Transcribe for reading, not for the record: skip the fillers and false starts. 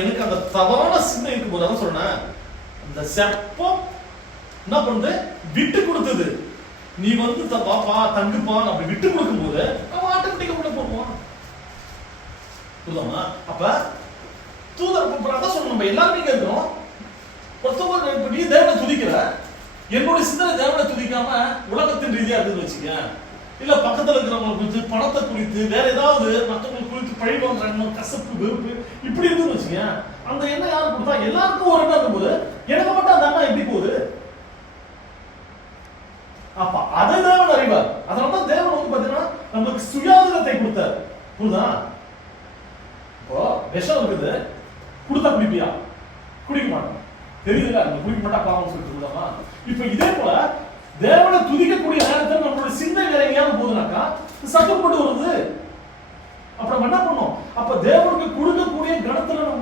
எனக்கு அந்த தவறான சிந்தை இருக்கும்போது அதான் சொன்னேன், அந்த செப்பம் என்ன பண்ணுது, விட்டு கொடுத்தது. நீ வந்து பாப்பா தங்குப்பா அப்படி விட்டு கொடுக்கும் போது அவன் ஆட்டோமேட்டிக்கா உள்ள போவான். புரியுதாமா? அப்ப தூதர் அதான் சொன்ன, நம்ம எல்லாருமே கேட்கிறோம், ஒருத்தவங்க இப்ப நீ தேவனை துதிக்கிற, என்னுடைய சிந்தனை தேவனை துதிக்காம உலகத்தின் ரீதியா இருக்குன்னு வச்சுக்க, இல்ல பக்கத்துல இருக்கிறவங்களை குறித்து, பணத்தை குறித்து, வேற ஏதாவது மற்றவங்களை குறித்து பழி வாங்குற எண்ணம், கசப்பு, வெறுப்பு இப்படி இருக்குன்னு வச்சுக்க, அந்த எண்ணம் யாரு கொடுத்தா? எல்லாருக்கும் ஒரு எண்ணம் இருக்கும்போது எனக்கு மட்டும் அந்த எண்ணம் எப்படி போகுது? அப்ப அதை தேவன் அறிவார். அதனாலதான் தேவன் வந்து பாத்தீங்கன்னா நமக்கு சுயாதீனத்தை கொடுத்தார். புரியுதா? இப்போ விஷம் இருக்குது, கொடுத்தா குடிப்பியா? குடிக்க மாட்டோம். தெரியுதுல, அந்த குடிக்க மாட்டா பாவம் சொல்லிட்டு. இப்ப இதே போல தேவனை துதிக்கக்கூடிய நேரத்தில் நம்மளுடைய சிந்தை வேற எங்கேயாவது போகுதுனாக்கா சத்தம் போட்டு வருது. அப்ப நம்ம என்ன பண்ணோம்? அப்ப தேவனுக்கு கொடுக்கக்கூடிய கணத்துல நம்ம